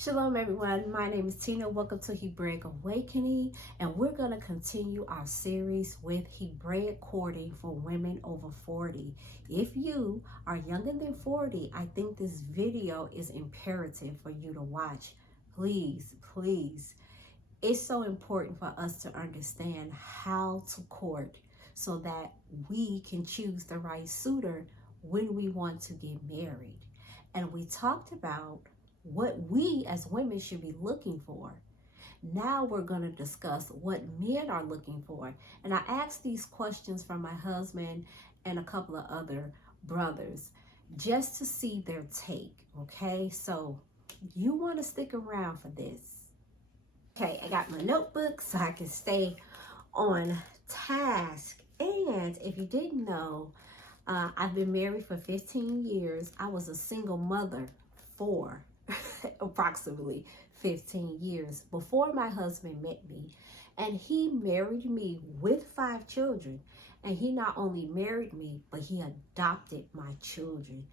Shalom everyone, my name is Tina. Welcome to Hebraic Awakening, and we're going to continue our series with Hebraic Courting for women over 40. If you are younger than 40, I think this video is imperative for you to watch. Please, please. It's so important for us to understand how to court so that we can choose the right suitor when we want to get married. And we talked about what we as women should be looking for. Now we're going to discuss what men are looking for. And I asked these questions from my husband and a couple of other brothers just to see their take, okay? So you want to stick around for this. Okay, I got my notebook so I can stay on task. And if you didn't know, I've been married for 15 years. I was a single mother for approximately 15 years before my husband met me. And he married me with 5 children. And he not only married me, but he adopted my children.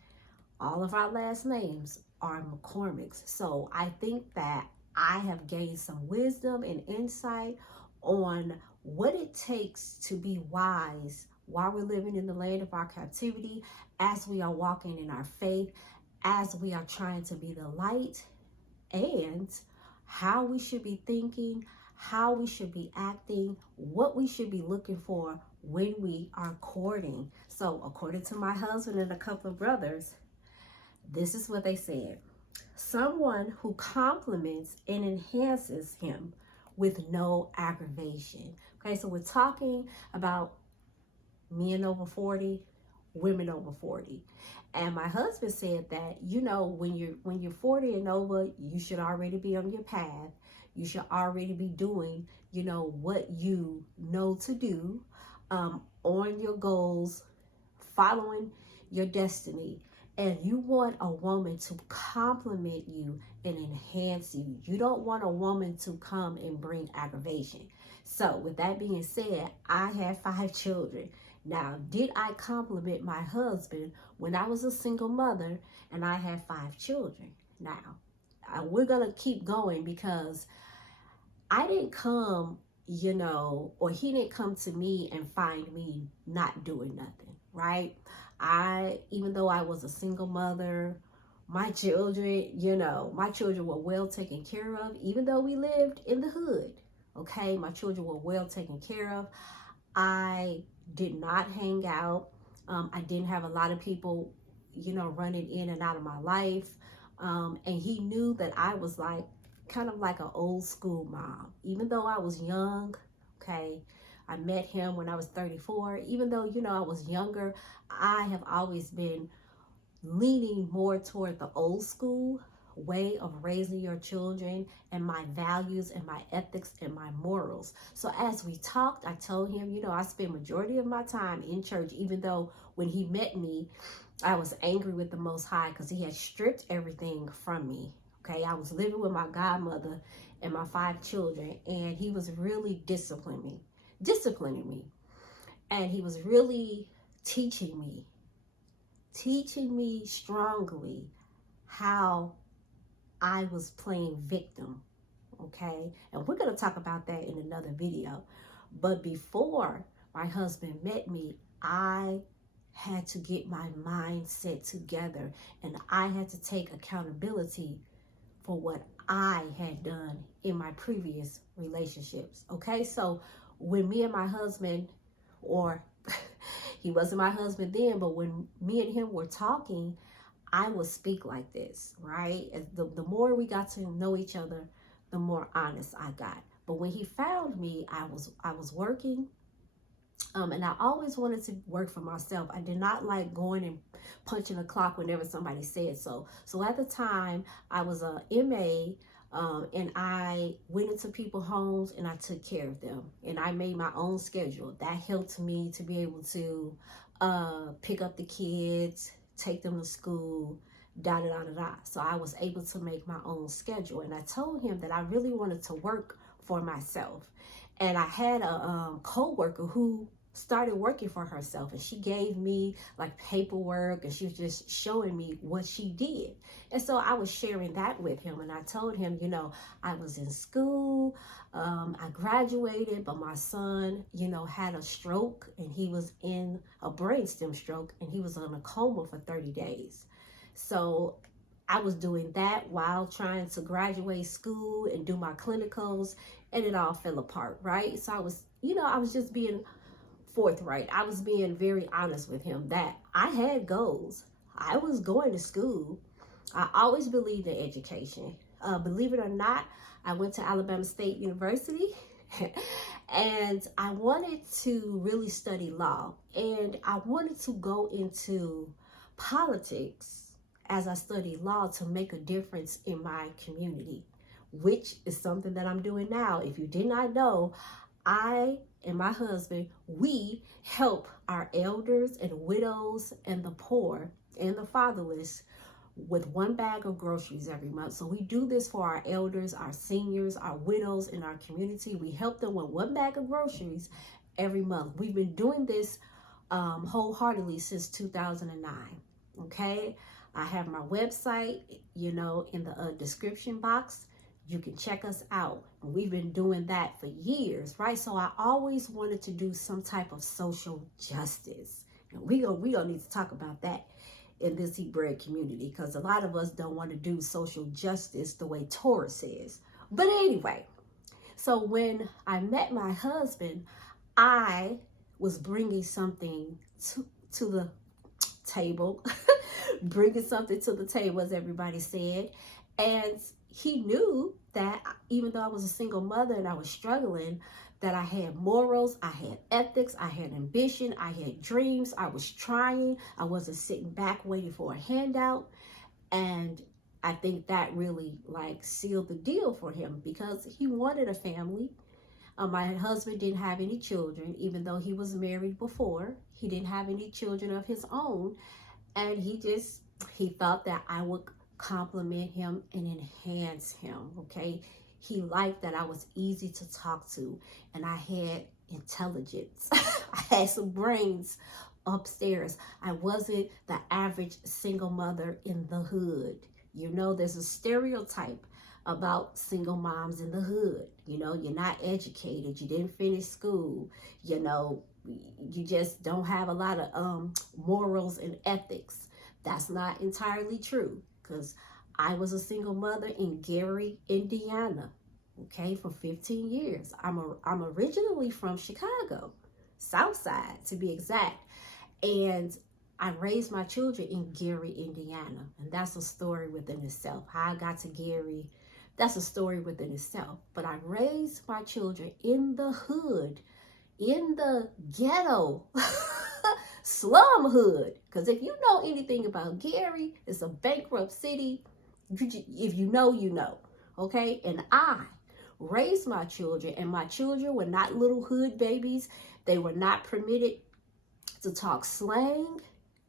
All of our last names are McCormick's. So I think that I have gained some wisdom and insight on what it takes to be wise while we're living in the land of our captivity, as we are walking in our faith, as we are trying to be the light, and how we should be thinking, how we should be acting, what we should be looking for when we are courting. So according to my husband and a couple of brothers, this is what they said: someone who compliments and enhances him with no aggravation. Okay, so we're talking about men over 40, women over 40. And my husband said that, you know, when you're 40 and over, you should already be on your path. You should already be doing, you know, what you know to do, on your goals, following your destiny. And you want a woman to compliment you and enhance you. You don't want a woman to come and bring aggravation. So with that being said, I have 5 children. Now, did I compliment my husband when I was a single mother and I had 5 children? Now, we're going to keep going, because I didn't come, you know, or he didn't come to me and find me not doing nothing, right? Even though I was a single mother, my children, you know, my children were well taken care of, even though we lived in the hood, okay? My children were well taken care of. I did not hang out. I didn't have a lot of people, you know, running in and out of my life. And he knew that I was kind of like an old school mom. Even though I was young, okay, I met him when I was 34. Even though, you know, I was younger, I have always been leaning more toward the old school way of raising your children, and my values and my ethics and my morals. So as we talked, I told him, you know, I spend majority of my time in church, even though when he met me, I was angry with the Most High because he had stripped everything from me. Okay, I was living with my godmother and my 5 children, and he was really disciplining me. And he was really teaching me strongly how I was playing victim, okay? And we're going to talk about that in another video. But before my husband met me, I had to get my mindset together, and I had to take accountability for what I had done in my previous relationships, okay? So when me and my husband, or he wasn't my husband then, but when me and him were talking, I would speak like this, right? The more we got to know each other, the more honest I got. But when he found me, I was working, and I always wanted to work for myself. I did not like going and punching a clock whenever somebody said so. So at the time, I was a MA, and I went into people's homes and I took care of them. And I made my own schedule. That helped me to be able to pick up the kids, take them to school, da da da da da. So I was able to make my own schedule. And I told him that I really wanted to work for myself. And I had a co-worker who started working for herself, and she gave me like paperwork, and she was just showing me what she did. And so I was sharing that with him, and I told him, you know, I was in school, I graduated, but my son, you know, had a stroke, and he was in a brainstem stroke, and he was in a coma for 30 days. So I was doing that while trying to graduate school and do my clinicals, and it all fell apart, right? So I was, you know, I was just being forthright. I was being very honest with him that I had goals. I was going to school. I always believed in education. Believe it or not, I went to Alabama State University and I wanted to really study law, and I wanted to go into politics as I studied law to make a difference in my community, which is something that I'm doing now. If you did not know, I and my husband, we help our elders and widows and the poor and the fatherless with 1 bag of groceries every month. So we do this for our elders, our seniors, our widows in our community. We help them with 1 bag of groceries every month. We've been doing this wholeheartedly since 2009. Okay, I have my website, you know, in the description box. You can check us out. We've been doing that for years, right? So I always wanted to do some type of social justice. And we gonna need to talk about that in this Hebraic community, because a lot of us don't want to do social justice the way Taurus is. But anyway, so when I met my husband, I was bringing something to the table, bringing something to the table, as everybody said. And he knew that even though I was a single mother and I was struggling, that I had morals, I had ethics, I had ambition, I had dreams, I was trying, I wasn't sitting back waiting for a handout. And I think that really like sealed the deal for him, because he wanted a family. My husband didn't have any children, even though he was married before. He didn't have any children of his own. And he thought that I would compliment him and enhance him, okay? He liked that I was easy to talk to, and I had intelligence. I had some brains upstairs. I wasn't the average single mother in the hood. You know, there's a stereotype about single moms in the hood. You know, you're not educated, you didn't finish school, you know, you just don't have a lot of morals and ethics. That's not entirely true, because I was a single mother in Gary, Indiana, okay, for 15 years. I'm originally from Chicago, South Side to be exact, and I raised my children in Gary, Indiana, and that's a story within itself. How I got to Gary, that's a story within itself. But I raised my children in the hood, in the ghetto, slum hood. Because if you know anything about Gary, it's a bankrupt city. If you know, you know. Okay? And I raised my children, and my children were not little hood babies. They were not permitted to talk slang.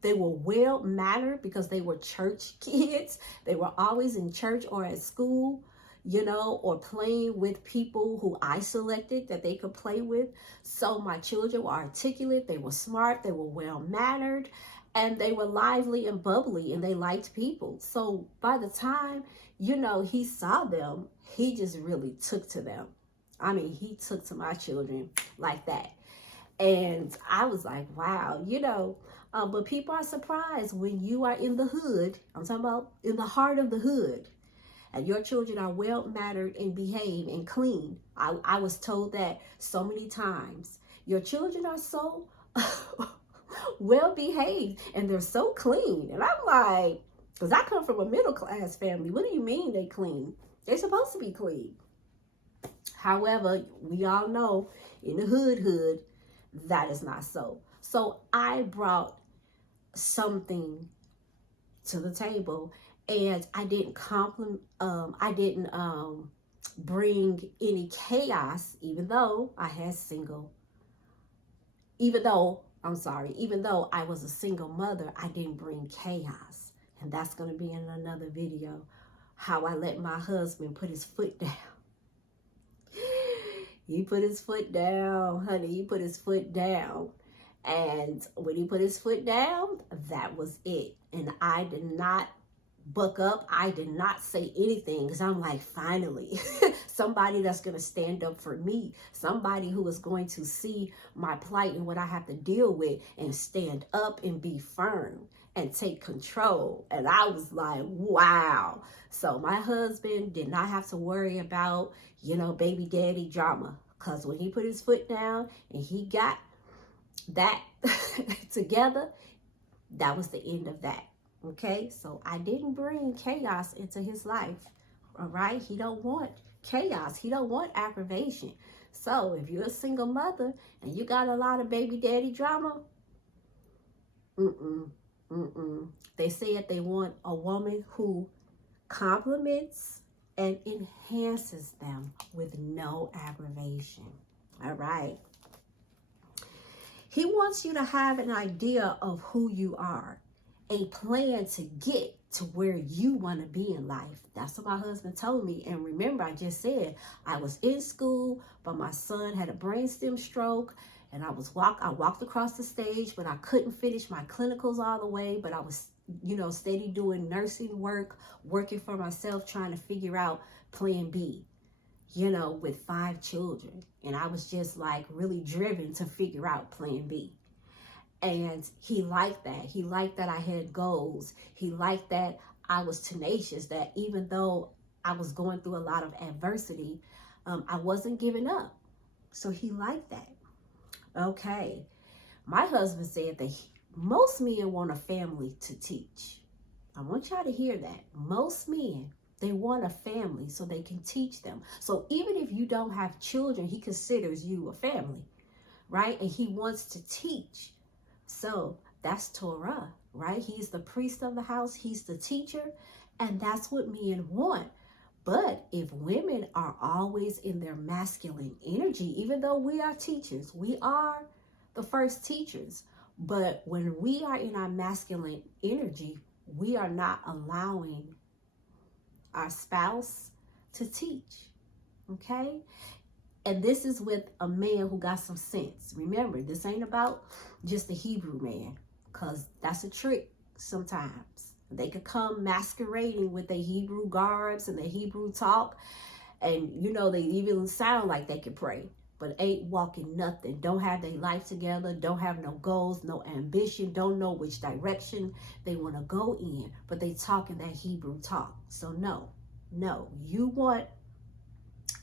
They were well mannered because they were church kids. They were always in church or at school, you know, or playing with people who I selected that they could play with. So my children were articulate, they were smart, they were well mannered, and they were lively and bubbly, and they liked people. So by the time, you know, he saw them, he just really took to them. I mean, he took to my children like that. And I was like, wow, you know, but people are surprised when you are in the hood. I'm talking about in the heart of the hood, and your children are well mannered and behave and clean. I was told that so many times. Your children are so well behaved and they're so clean. And I'm like, because I come from a middle class family. What do you mean they clean? They're supposed to be clean. However, we all know in the hood, that is not so. So I brought something to the table, and I didn't bring any chaos, even though I was a single mother, I didn't bring chaos. And that's going to be in another video, how I let my husband put his foot down. He put his foot down, honey. He put his foot down. And when he put his foot down, that was it. And I did not buck up. I did not say anything because I'm like, finally, somebody that's going to stand up for me. Somebody who is going to see my plight and what I have to deal with and stand up and be firm and take control. And I was like, wow. So my husband did not have to worry about, baby daddy drama. Because when he put his foot down and he got that together, that was the end of that. Okay, so I didn't bring chaos into his life. All right, he don't want chaos. He don't want aggravation. So if you're a single mother and you got a lot of baby daddy drama, they said they want a woman who compliments and enhances them with no aggravation. All right. He wants you to have an idea of who you are, a plan to get to where you want to be in life. That's what my husband told me. And remember, I just said I was in school, but my son had a brainstem stroke, and I walked across the stage, but I couldn't finish my clinicals all the way. But I was, steady doing nursing work, working for myself, trying to figure out plan B, with 5 children. And I was just like really driven to figure out plan B. And he liked that. He liked that I had goals. He liked that I was tenacious, that even though I was going through a lot of adversity, I wasn't giving up. So he liked that. Okay. My husband said that most men want a family to teach. I want y'all to hear that. Most men, they want a family so they can teach them. So even if you don't have children, he considers you a family, right? And he wants to teach. So that's Torah, right? He's the priest of the house. He's the teacher. And that's what men want. But if women are always in their masculine energy, even though we are teachers, we are the first teachers. But when we are in our masculine energy, we are not allowing our spouse to teach. Okay? And this is with a man who got some sense. Remember, this ain't about just the Hebrew man, because that's a trick sometimes. They could come masquerading with their Hebrew garbs and their Hebrew talk. And, they even sound like they can pray, but ain't walking nothing. Don't have their life together. Don't have no goals, no ambition. Don't know which direction they want to go in. But they talking that Hebrew talk. So no. You want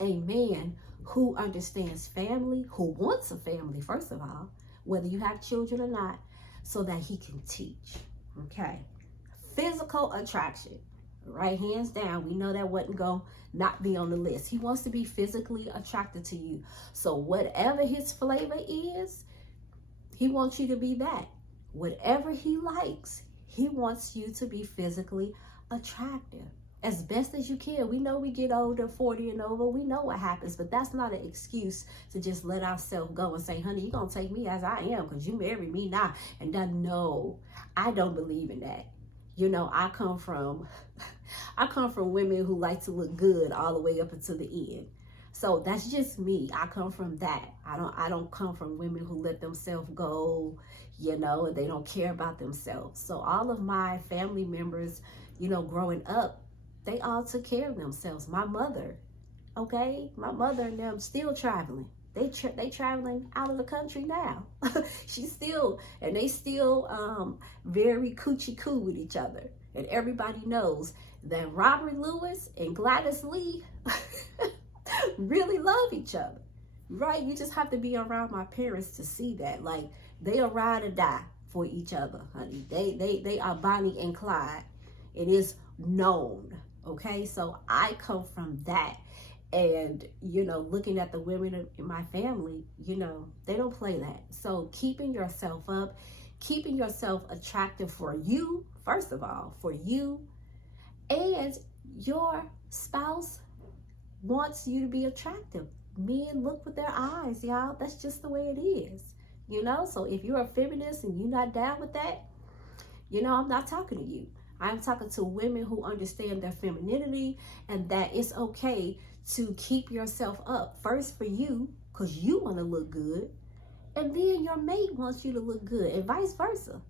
a man who understands family, who wants a family, first of all, whether you have children or not, so that he can teach. Okay. Physical attraction, right? Hands down. We know that wasn't going to not be on the list. He wants to be physically attracted to you. So whatever his flavor is, he wants you to be that. Whatever he likes, he wants you to be physically attractive as best as you can. We know we get older, 40 and over, we know what happens, but that's not an excuse to just let ourselves go and say, honey, you're going to take me as I am because you married me now. And then, no, I don't believe in that. I come from women who like to look good all the way up until the end. So that's just me. I come from that. I don't come from women who let themselves go, and they don't care about themselves. So all of my family members, growing up, they all took care of themselves. My mother, okay? My mother and them still traveling. They traveling out of the country now. They still very coochie coo with each other. And everybody knows that Robert Lewis and Gladys Lee really love each other, right? You just have to be around my parents to see that. Like, they are ride or die for each other, honey. They are Bonnie and Clyde. It is known. Okay, so I come from that. And, looking at the women in my family, they don't play that. So keeping yourself up, keeping yourself attractive for you, first of all, for you, and your spouse wants you to be attractive. Men look with their eyes, y'all. That's just the way it is, So if you're a feminist and you're not down with that, I'm not talking to you. I'm talking to women who understand their femininity and that it's okay to keep yourself up. First for you, because you want to look good. And then your mate wants you to look good, and vice versa.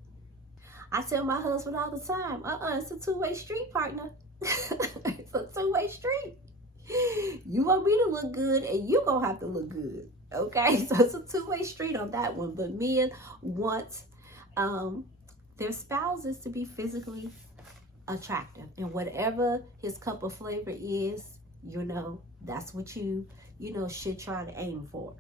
I tell my husband all the time, it's a two-way street, partner. It's a two-way street. You want me to look good, and you gonna have to look good. Okay, so it's a two-way street on that one. But men want their spouses to be physically attractive, and whatever his cup of flavor is, that's what you should try to aim for.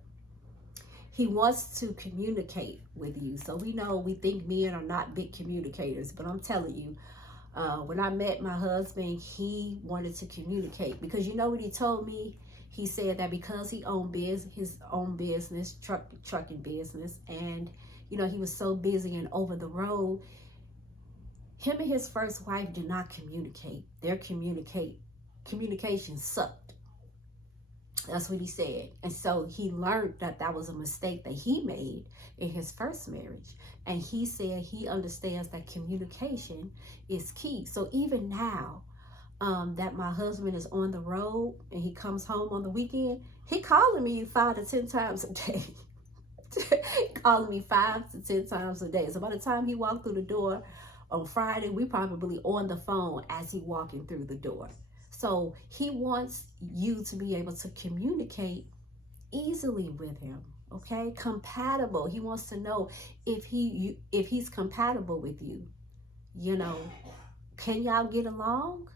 He wants to communicate with you. So we think men are not big communicators, but I'm telling you, when I met my husband, he wanted to communicate, because you know what he told me? He said that because he owned his own business, trucking business, and he was so busy and over the road, him and his first wife did not communicate. Their communication sucked. That's what he said. And so he learned that was a mistake that he made in his first marriage. And he said he understands that communication is key. So even now that my husband is on the road and he comes home on the weekend, he calling me 5 to 10 times a day. Calling me 5 to 10 times a day. So by the time he walked through the door on Friday, we probably on the phone as he walking through the door. So he wants you to be able to communicate easily with him, okay? Compatible. He wants to know if he's compatible with you. Can y'all get along?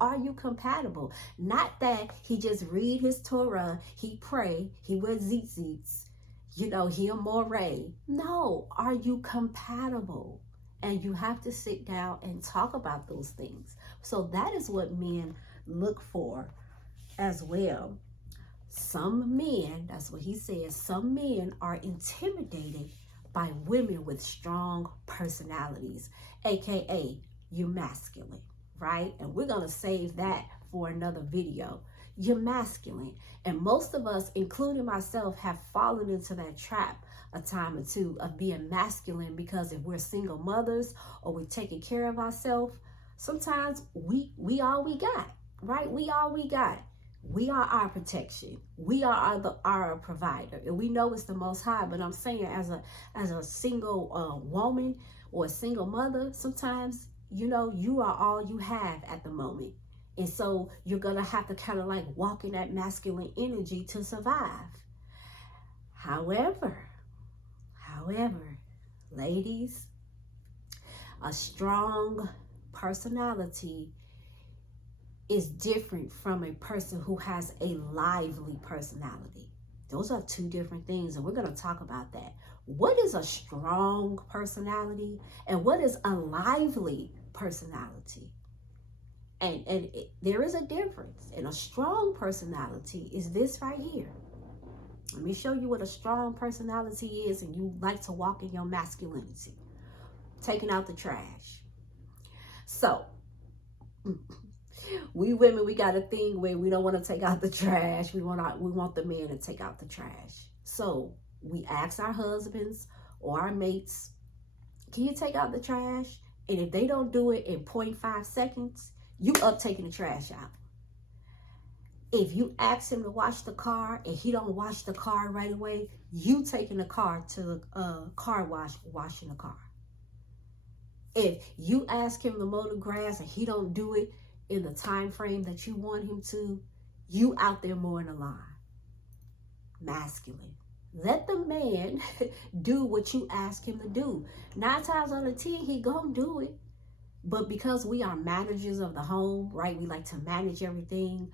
Are you compatible? Not that he just read his Torah, he pray, he wears tzitzits, he a moray. No, are you compatible? And you have to sit down and talk about those things. So that is what men look for as well. Some men, that's what he says, some men are intimidated by women with strong personalities, aka you're masculine, right? And we're going to save that for another video. You're masculine. And most of us, including myself, have fallen into that trap a time or two of being masculine, because if we're single mothers or we're taking care of ourselves, sometimes we all we got, right? We all we got. We are our protection. We are our provider, and we know it's the Most High. But I'm saying, as a single woman or a single mother, sometimes you are all you have at the moment, and so you're gonna have to kind of like walk in that masculine energy to survive. However, ladies, a strong personality is different from a person who has a lively personality. Those are two different things, and we're going to talk about that. What is a strong personality and what is a lively personality? And there is a difference. And a strong personality is this right here. Let me show you what a strong personality is, and you like to walk in your masculinity. Taking out the trash. So, we women, we got a thing where we don't want to take out the trash. We want the men to take out the trash. So, we ask our husbands or our mates, can you take out the trash? And if they don't do it in 0.5 seconds, you up taking the trash out. If you ask him to wash the car and he don't wash the car right away, you taking the car to the car wash, washing the car. If you ask him to mow the grass and he don't do it in the time frame that you want him to, you out there mowing the lawn. Masculine. Let the man do what you ask him to do. 9 times out of 10, he gonna do it. But because we are managers of the home, right? We like to manage everything.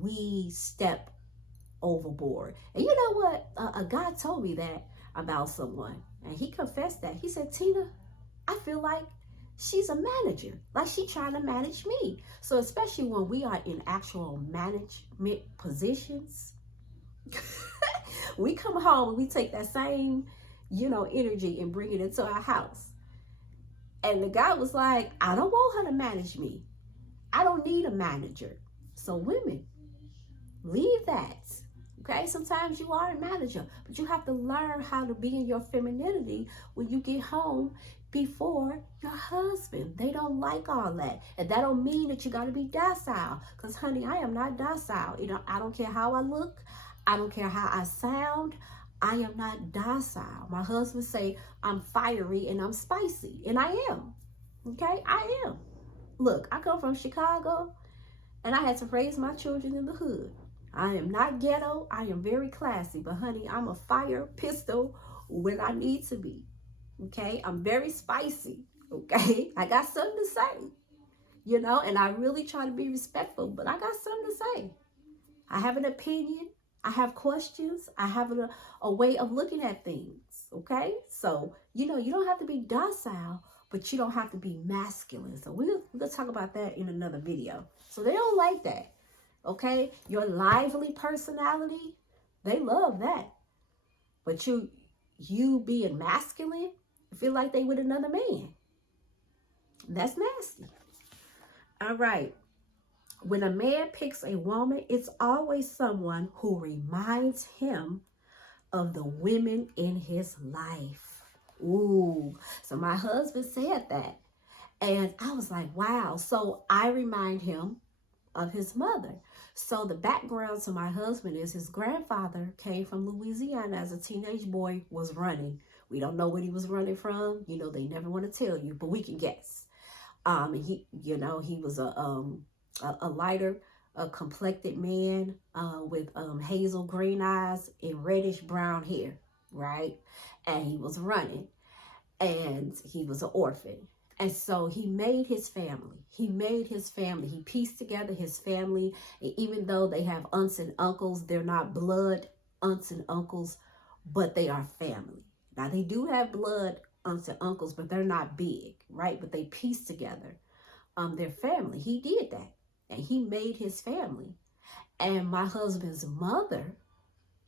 We step overboard. And you know what? A guy told me that about someone. And he confessed that. He said, Tina, I feel like she's a manager. Like she's trying to manage me. So especially when we are in actual management positions, we come home and we take that same, energy and bring it into our house. And the guy was like, I don't want her to manage me. I don't need a manager. So women, leave that. Okay, sometimes you are a manager, but you have to learn how to be in your femininity when you get home before your husband. They don't like all that. And that don't mean that you got to be docile. Because, honey, I am not docile. You know, I don't care how I look. I don't care how I sound. I am not docile. My husband say I'm fiery and I'm spicy. And I am. Okay, I am. Look, I come from Chicago and I had to raise my children in the hood. I am not ghetto. I am very classy. But honey, I'm a fire pistol when I need to be. Okay? I'm very spicy. Okay? I got something to say. You know, and I really try to be respectful, but I got something to say. I have an opinion. I have questions. I have a way of looking at things. Okay? So, you know, you don't have to be docile, but you don't have to be masculine. So we're going to talk about that in another video. So they don't like that. Okay, your lively personality, they love that. But you being masculine, feel like they with another man. That's nasty. All right. When a man picks a woman, it's always someone who reminds him of the women in his life. Ooh. So my husband said that. And I was like, wow. So I remind him of his mother. So the background to my husband is his grandfather came from Louisiana as a teenage boy, was running. We don't know what he was running from. You know, they never want to tell you, but we can guess. He was a lighter, a complected man with hazel green eyes and reddish brown hair, right? And he was running, and he was an orphan. And so he made his family. He pieced together his family. And even though they have aunts and uncles, they're not blood aunts and uncles, but they are family. Now, they do have blood aunts and uncles, but they're not big, right? But they pieced together their family. He did that. And he made his family. And my husband's mother,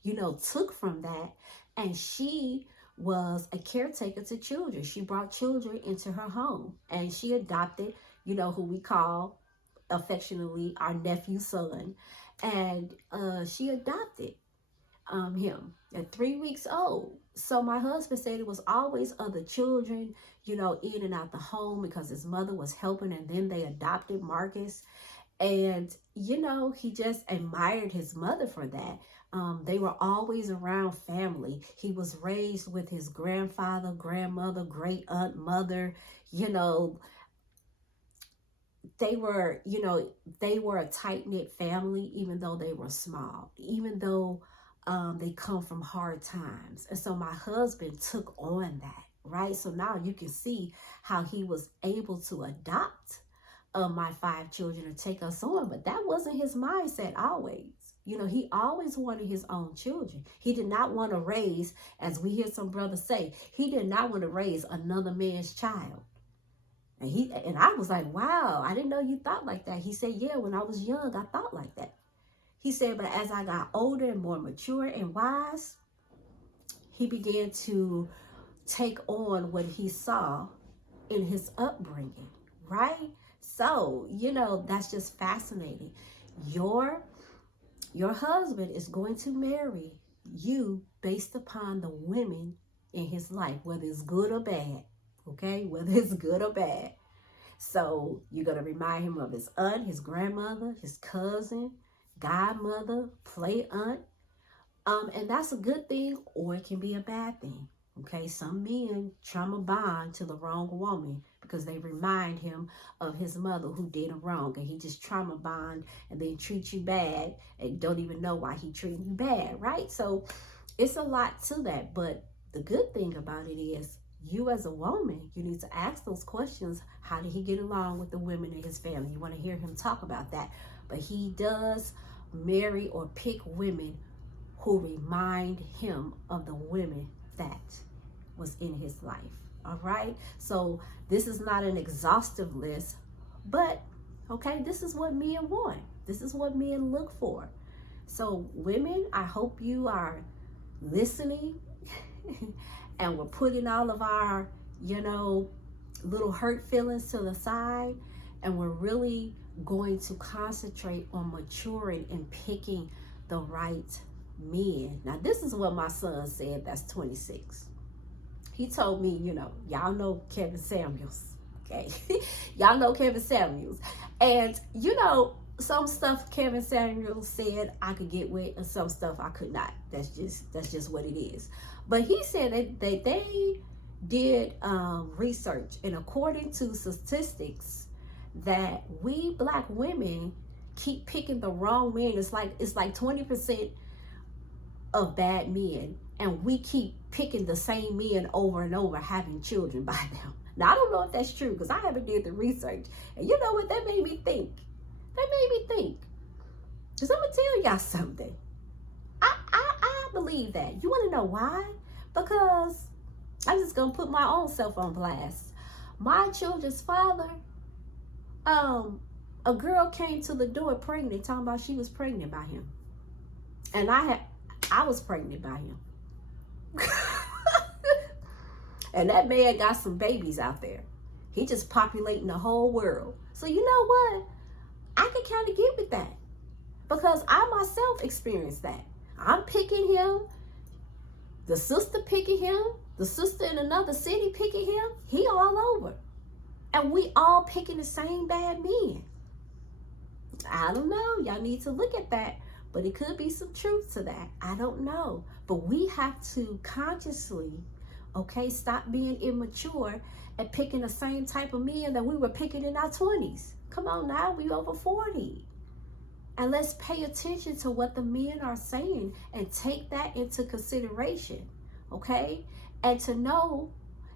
you know, took from that. And she was a caretaker to children. She brought children into her home, and she adopted, you know, who we call affectionately our nephew's son. And she adopted him at 3 weeks old. So my husband said it was always other children, you know, in and out the home because his mother was helping, and then they adopted Marcus. And, you know, he just admired his mother for that. They were always around family. He was raised with his grandfather, grandmother, great aunt, mother. You know, they were a tight-knit family, even though they were small, even though they come from hard times. And so my husband took on that, right? So now you can see how he was able to adopt my 5 children and take us on. But that wasn't his mindset always. You know, he always wanted his own children. He did not want to raise, as we hear some brothers say, he did not want to raise another man's child. And I was like, wow, I didn't know you thought like that. He said, yeah, when I was young, I thought like that. He said, but as I got older and more mature and wise, he began to take on what he saw in his upbringing, right? So, you know, that's just fascinating. Your husband is going to marry you based upon the women in his life, whether it's good or bad, okay? Whether it's good or bad. So you're going to remind him of his aunt, his grandmother, his cousin, godmother, play aunt. And that's a good thing, or it can be a bad thing. Okay, some men trauma bond to the wrong woman because they remind him of his mother who did him wrong, and he just trauma bond and then treat you bad and don't even know why he treating you bad, right? So it's a lot to that. But the good thing about it is, you as a woman, you need to ask those questions. How did he get along with the women in his family? You want to hear him talk about that. But he does marry or pick women who remind him of the women that was in his life. All right. So this is not an exhaustive list, but okay, this is what men want. This is what men look for. So women, I hope you are listening and we're putting all of our, you know, little hurt feelings to the side, and we're really going to concentrate on maturing and picking the right men. Now, this is what my son said that's 26. He told me, y'all know Kevin Samuels. Okay. Y'all know Kevin Samuels. And, some stuff Kevin Samuels said I could get with, and some stuff I could not. That's just what it is. But he said that they did research, and according to statistics, that we black women keep picking the wrong men. It's like 20% of bad men, and we keep picking the same men over and over, having children by them. Now, I don't know if that's true, because I haven't did the research. And you know what? That made me think. Because I'm going to tell y'all something. I believe that. You want to know why? Because I'm just going to put my own self on blast. My children's father, a girl came to the door pregnant, talking about she was pregnant by him. And I was pregnant by him. And that man got some babies out there. He just populating the whole world. So you know what? I can kind of get with that, because I myself experienced that. I'm picking him, the sister picking him, the sister in another city picking him. He all over. And we all picking the same bad men. I don't know. Y'all need to look at that. But it could be some truth to that. I don't know. But we have to consciously, stop being immature and picking the same type of men that we were picking in our 20s. Come on now, we over 40. And let's pay attention to what the men are saying and take that into consideration, okay? And to know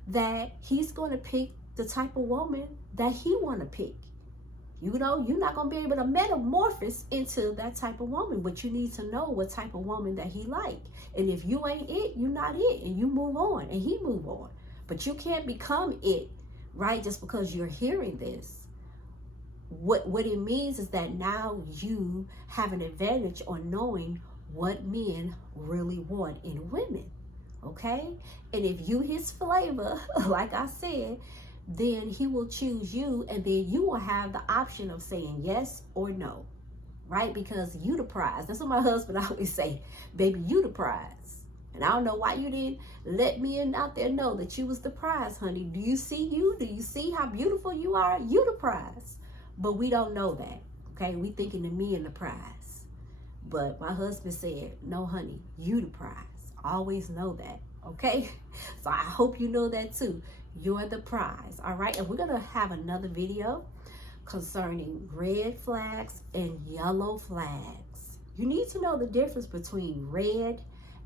that he's going to pick the type of woman that he want to pick. You're not going to be able to metamorphose into that type of woman, but you need to know what type of woman that he like. And if you ain't it, you're not it, and you move on, and he move on. But you can't become it, right, just because you're hearing this. What it means is that now you have an advantage on knowing what men really want in women, okay? And if you his flavor, like I said, then he will choose you, and then you will have the option of saying yes or no, right? Because you the prize. That's what my husband always say, baby, you the prize. And I don't know why you didn't let men out there know that you was the prize, honey. Do you see you? Do you see how beautiful you are? You the prize. But we don't know that, okay? We thinking of me and the prize. But my husband said, no, honey, you the prize. Always know that, okay? So I hope you know that too. You're the prize, all right? And we're going to have another video concerning red flags and yellow flags. You need to know the difference between red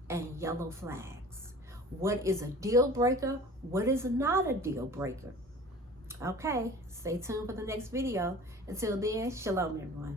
and yellow flags. What is a deal breaker? What is not a deal breaker? Okay, stay tuned for the next video. Until then, shalom, everyone.